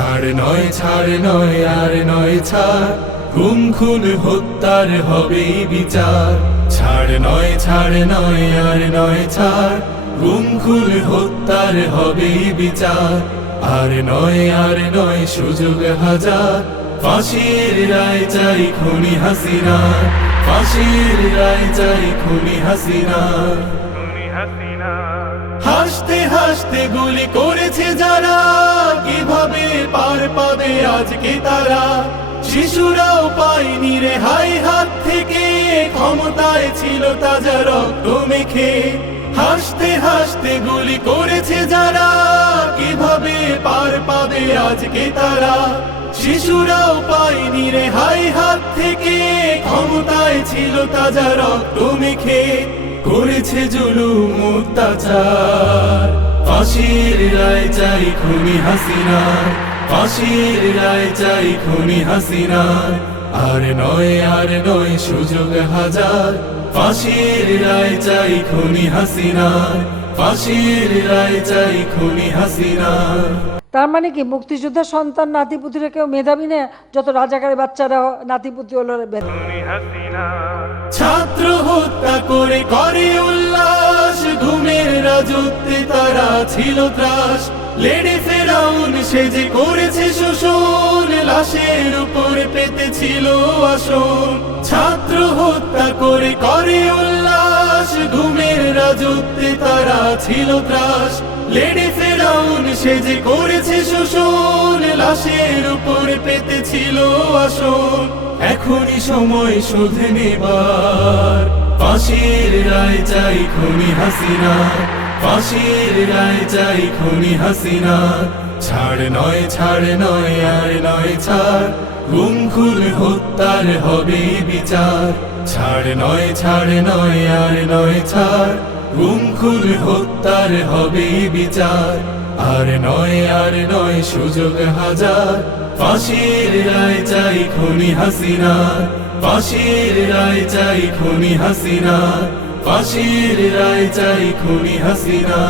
ছাড় নয় ছাড় নয় আর নয় ছাড়। গুম খুন হত্যার হবে বিচার। ছাড় নয় ছাড় নয় আর নয় ছাড়। গুম খুন হত্যার হবে বিচার। আর নয় আর নয় সুযোগ হাজার। ফাঁসির রায় চাই খুনি হাসিনা। ফাঁসির রায় চাই খুনি হাসিনা। হাসতে হাসতে গুলি করেছে যারা। আজকে তারা? শিশুরাও পায়নি রে, হাই হাত থেকে। ক্ষমতায় ছিল তাজা রক্ত মেখে। হাসতে হাসতে গুলি করেছে যারা। কীভাবে পার পাবে আজকে তারা? শিশুরাও পায়নি রে, হাই হাত থেকে। ক্ষমতায় ছিল তাজা রক্ত মেখে। করেছে জুলুম অত্যাচার। ফাঁসির রায় চাই খুনি হাসিনা ফাঁসির রায় চাই খুনি হাসিনা। আর নয় আর নয় সুযোগ হাজার। ফাঁসির রায় চাই খুনি হাসিনা। ফাঁসির রায় চাই খুনি হাসিনা। তার মানে কি মুক্তিযোদ্ধার সন্তান নাতিপুতিরা কেউ মেধাবী না? যত রাজাকারের বাচ্চারা নাতিপুতি হলো। ছাত্র হত্যা করে করে উল্লাস ঘুমের রাজত্বে তারা ছিল ত্রাস। লেডি ফেরাউন সে যে করেছে শোষণ, লাশের উপরে পেতেছিল আসন। ছাত্র হত্যা করে করে উল্লাস, ঘুমের রাজত্বে তারা ছিল ত্রাস। লেডি ফেরাউন সে যে করেছে শোষণ, লাশের উপরে আসন। এখনই সময় শোধ নেবার। ফাঁসির রায় চাই খুনি হাসিনা ফাঁসির রায় চাই খুনি হাসিনা। ছাড় নয় ছাড় নয়, আর নয় ছাড়। গুম খুন হত্যার হবে বিচার। ছাড় নয় ছাড় নয়, আর নয় ছাড়। গুম খুন হত্যার হবে বিচার। আর নয় আর নয় সুযোগ হাজার। ফাঁসির রায় চাই খুনি হাসিনা। ফাঁসির রায় চাই খুনি হাসিনা। ফাঁসির রায় চাই খুনি হাসিনা।